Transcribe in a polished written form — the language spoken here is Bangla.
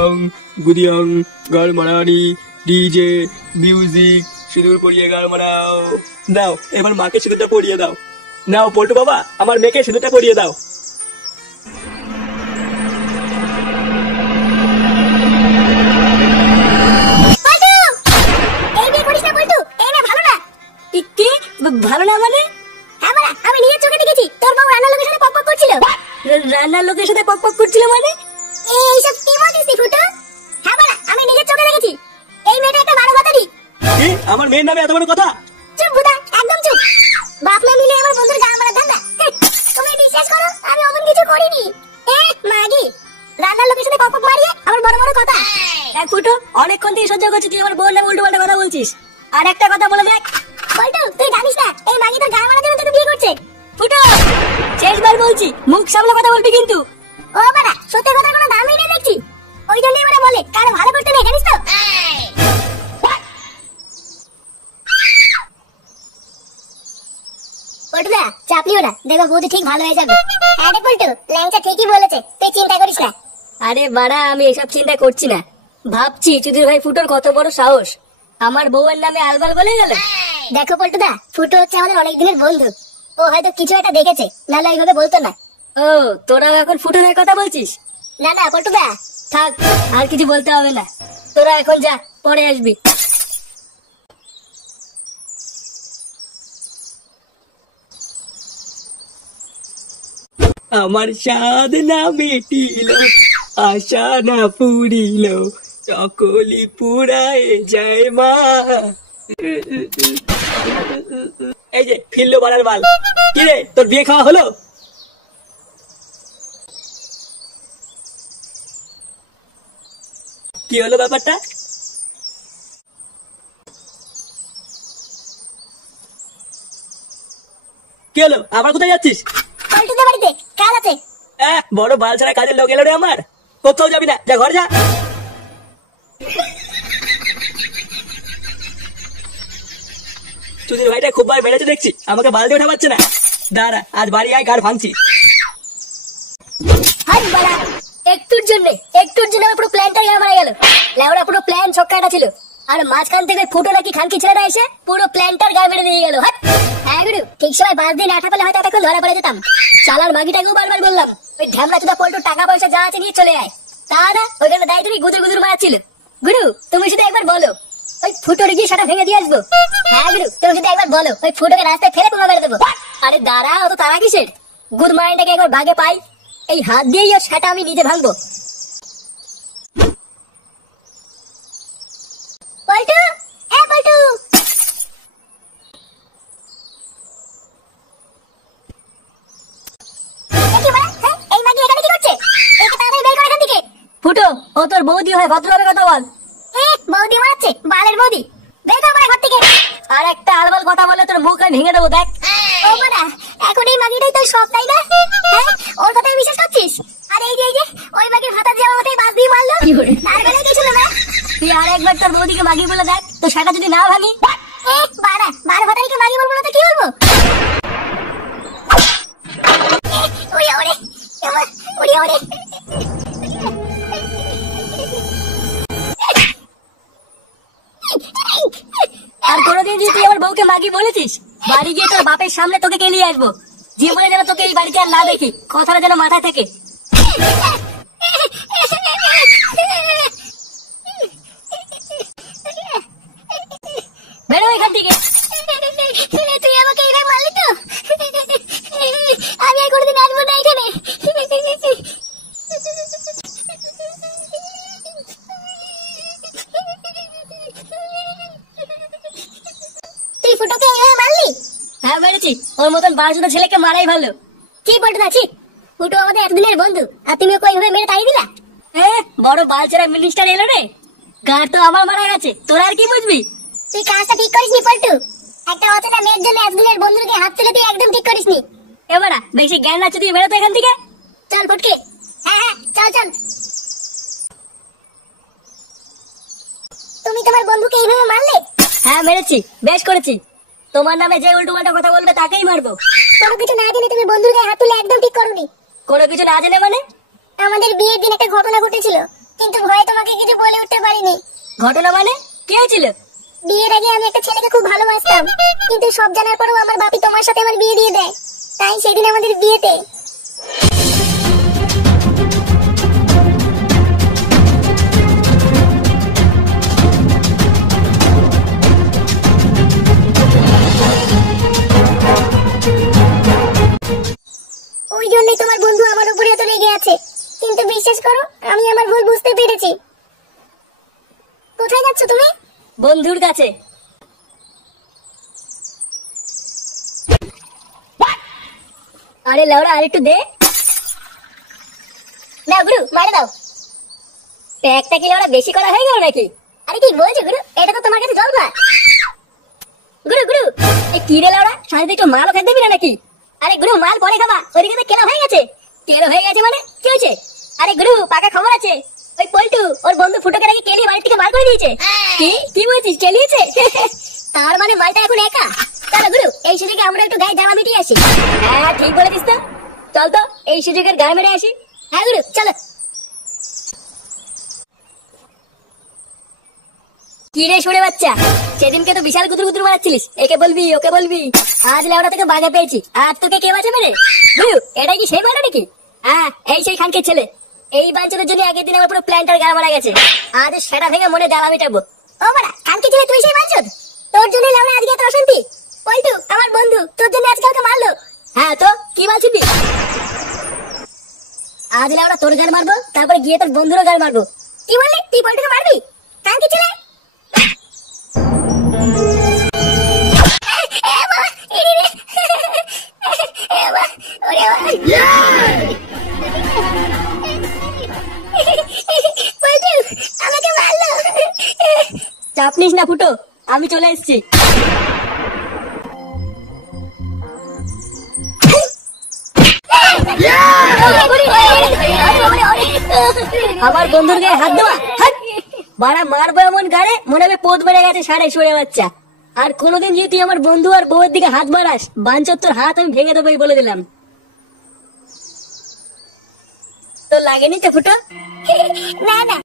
ডং গুদিয়ং গাল মারানি ডিজে মিউজিক সিঁদুর পরিয়ে গাল মারাও। দাও এবার মাকে সিঁদুরটা পরিয়ে দাও। নাও পল্টু বাবা, আমার মেয়েকে সিঁদুরটা পরিয়ে দাও। ভালো না মানে? হ্যাঁ বাড়া, আমি নিজের চোখে দেখেছি তোর বউ রান্নার লোকের সাথে পকপক করছিল। রান্নার লোকের সাথে পকপক করছিল মানে? এইসব কি বলছিস তুই ফুটো? হ্যাঁ বাড়া, আমি নিজের চোখে দেখেছি। এই মেয়েটা একটা ভালো কথা দি। কি আমার মেয়ের নামে এত বড় কথা? চুপ বুদা, একদম চুপ। বাপ মা মিলে আমার বন্ধুর গাল মারা ধান্দা। তুমি বিশ্বাস করো আমি অমন কিছু করিনি। মাগি রান্নার লোকের সাথে পকপক মারিয়ে আমার বড় বড় কথা। এক ফুটো, অনেকক্ষণ থেকে সহ্য করছিস তুই আমার বোন নামে উল্টো পাল্টা কথা বলছিস। আর একটা কথা বলে দেখ বলটু, তুই জানিস না এই মাগি তোর গাল মারার জন্য তোকে বিয়ে করছে। ফুটো, শেষবার বলছি মুখ সামলে কথা বলবি কিন্তু। ও বাড়া, সত্যি কথা কোনো দামই নেই দেখছি। ওই জন্য এবারে বলে কারো ভালো করতে নেই, জানিস তো? পল্টুদা চাপলি ওরা, দেখো বৌদি ঠিক ভালো হয়ে যাবে। হ্যাঁ রে পল্টু, ল্যাংচা ঠিকই বলেছে, তুই চিন্তা করিস না। আরে বাড়া, আমি এসব চিন্তা করছি না, ভাবছি চুদির ভাই ফুটোর কত বড় সাহস আমার বউয়ের নামে আলবাল বলে গেল। দেখো পল্টুদা, ফুটো হচ্ছে আমাদের অনেক দিনের বন্ধু, ও হয়তো কিছু একটা দেখেছে, নাহলে এইভাবে বলতো না। ও, তোরাও এখন ফুটোর হয়ে কথা বলছিস? না না পল্টুদা থাক, আর কিছু বলতে হবে না, তোরা এখন যা, পরে আসবি। আমার স্বাদ না মিটিল, আশা না পুরিল, সকলি পুরায় যায় মা। এই যে ফিরলো বাড়ার বাল। কি রে, তোর বিয়ে খাওয়া হলো? কি হলো ব্যাপারটা? কি হলো, আবার কোথায় যাচ্ছিস? পল্টুদের বাড়িতে কাজ আছে। বড় বাল ছাড়া কাজের লোক এলো রে আমার। কোথাও যাবি না, যা ঘর যা। চুদির ভাইটা খুব বার বেড়েছে দেখছি, আমাকে বালতি ওঠা পাচ্ছে না। দাঁড়া, আজ বাড়ি আয়, গাড় ভাঙছি। একটুর জন্য আমার পুরো প্ল্যানটা মারা গেল। লেওড়া পুরো প্ল্যান ছক্কাটা ছিল, আর মাঝখান থেকে ফুটো নাকি খানকি ছেলেটা এসে পুরো প্ল্যানটার গায়ে মেরে দিয়ে গেল। হ্যাঁ গুরু, ঠিক সময় বাস দিয়ে না ঠাপালে হয়তো এতক্ষণ ধরা পড়ে যেতাম। চালার মাগিটাকেও বারবার বললাম ওই ঢ্যামড়া চুদা পল্টুর টাকা পয়সা যা আছে নিয়ে চলে আয়। তা না, ওইখানে দায়িত্ব গুদুর গুদুর মারাচ্ছিল। গুরু তুমি শুধু একবার বলো ওই ফুটোর গিয়ে সেটা ভেঙে দিয়ে আসবো। হ্যাঁ গুরু, তুমি শুধু একবার বলো ওই ফুটোকে রাস্তায় ফেলে পোঙা মেরে দেবো। আরে দাঁড়া, অত তারা কিসের? গুড মাইন্ডটাকে একবার ভাগে পাই, এই হাত দিয়েই ওর সেটা আমি নিজে ভাঙবো। পল্টু, পল্টু, ফুটো ও তোর বৌদি হয়, ভদ্রভাবে কথা বল। বৌদি মারছে, বালের বৌদি, বের কর ঘর থেকে। আর একটা আলবাল কথা বলে তোর মুখ আমি ভেঙে দেবো দেখ। ও বাড়া, এখন এই মাগিটাই তোর সব, তাই না? হ্যাঁ, ওর কথাই বিশ্বাস করছিস? আর এই যে ওই মাগির ভাতা দিয়ে আমার মাথায় বাস দিয়ে মারলো, তার বেলায় কিছু না। তুই আর একবার তোর বৌদিকে মাগি বলে দেখ, তো সেটা যদি না ভাঙি। বাড়া, বার ভাতারিকে মাগি বলবো না তো কি বলবো? আর কোনোদিন যদি তুই আমার বউকে মাগি বলেছিস, বাড়ি গিয়ে তোর বাপের সামনে তোকে কেলিয়ে আসবো। জীবনে যেন তোকে এই বাড়িতে আর না দেখি, কথাটা যেন মাথায় থাকে। বেরো এখান থেকে। তুই আমাকে এইভাবে মারলি তো, আমি আর কোনোদিন আসবো না এখানে। তুই ফুটোকে এইভাবে মারলি? হ্যাঁ মেরেছি, ওর মতন 12টা ছেলেকে মারাই ভালো। কি বলতে আছি, ফুটো আমাদের এতদিনের বন্ধু, আর তুমি ওকে এইভাবে মেরে তাড়িয়ে দিলা? বড় বালচেরা মিনিস্টার এলো রে, গাড় তো আমার মারা গেছে, তোরা আর কি বুঝবি? তুই কাজটা ঠিক করিসনি পল্টু, একটা অচেনা মেয়ের জন্য এতদিনের বন্ধুকে হাত তুলে তুই একদম ঠিক করিসনি। এবারে বেশি জ্ঞান আছে, তুই বেরোতো এখান থেকে। চল ফুটকে। হ্যাঁ চল চল। তুমি তোমার বন্ধুকে এইভাবে মারলে? হ্যাঁ মেরেছি, বেশ করেছি। তোমার নামে যে উল্টো পাল্টা কথা বলবে তাকেই মারবো। কোনো কিছু না জেনে তুমি বন্ধুকে হাত তুলে একদম ঠিক করোনি। কোনো কিছু না জেনে মানে? আমাদের বিয়ের দিন একটা ঘটনা ঘটেছিল, কিন্তু ভয়ে তোমাকে কিছু বলে উঠতে পারিনি। ঘটনা মানে কি হয়েছিল? বিয়ের আগে আমি একটা ছেলেকে খুব ভালোবাসতাম, কিন্তু সব জানার পরেও আমার বাপি তোমার সাথে আমার বিয়ে দিয়ে দেয়। তাই সেদিন আমাদের বিয়েতে ওই জন্যই তোমার বন্ধু আমার উপরে এত রেগে আছে। কিন্তু বিশ্বাস করো, আমি আমার ভুল বুঝতে পেরেছি। কোথায় যাচ্ছ তুমি? বন্ধুর কাছে। আরে লাউড়া আর একটু দে না গুরু, মারে দাও। প্যাকটা কি লাউড়া বেশি করা হয়ে গেল নাকি? আরে কি বলছো গুরু, এটা তো তোমার কাছে জল না। গুরু গুরু এই কি রে লাউড়া, সাথে একটু মালও খেতে দিবি না নাকি? আরে গুরু, মাল পরে খাবা, ওদিকে তো কেলা হয়ে গেছে। কেন হয়ে গেছে মানে কি হয়েছে? আরে গুরু, পাকা খবর আছে। ওই পল্টু ওর বন্ধু ফুটোকে নাকি কেলি বাড়ি থেকে বার করে দিয়েছে। কি কি বলছিস, কেলিয়েছে? তার মানে মালটা এখন একা। চলো গুরু, এই সুযোগে আমরা একটু গায়ে জ্বালা মিটিয়ে আসি। হ্যাঁ ঠিক বলেছিস তো, চল তো এই সুযোগের গায়ে মেরে আসি। হ্যাঁ গুরু, চলো। কি রে শুনে বাচ্চা, সেদিনকে তো বিশাল গুদুর গুদুর মারাচ্ছিলিস, একে বলবি ওকে বলবি, আজ লেওড়া তোকে বাগে পেয়েছি, আজ তোকে কে বাঁচাবে রে? গুরু এটাই কি সেই মারা নাকি? হ্যাঁ এই সেই খানকে ছেলে। এই বাঞ্চনের জন্য আগের দিন আমার পুরো প্ল্যানটার গা মারা গেছে। আজ সেটা ভেঙে মনে জ্বালা মেটাবো। ও বাড়া, কালকে ছিল তুই সেই বাঞ্চদ? তোর জন্য লাউড়া আজকে এত অশান্তি। পল্টু আমার বন্ধু তোর জন্য আজকে ওকে মারলো। হ্যাঁ তো কি বলছিস? আজ লেওড়া তোর গান মারবো, তারপরে গিয়ে তোর বন্ধুরও গান মারবো। কি বললি? তুই পল্টুকে মারবি? কালকে ছিল আমাকে মারলো। চাপ নিস না ফুটো, আমি চলে এসেছি। আমার বন্ধুর গায়ে হাত দেওয়া, হাট! বাড়া মারবো এমন গাড়ে মনে হবে পোদ বেড়ে গেছে সাড়ে সরে বাচ্চা। আর কোনোদিন যদি তুই আমার বন্ধু আর বউয়ের দিকে হাত বাড়াস, বাঞ্চর তোর হাত আমি ভেঙে দেবোই বলে দিলাম। তো লাগেনি তো ফুটো? না না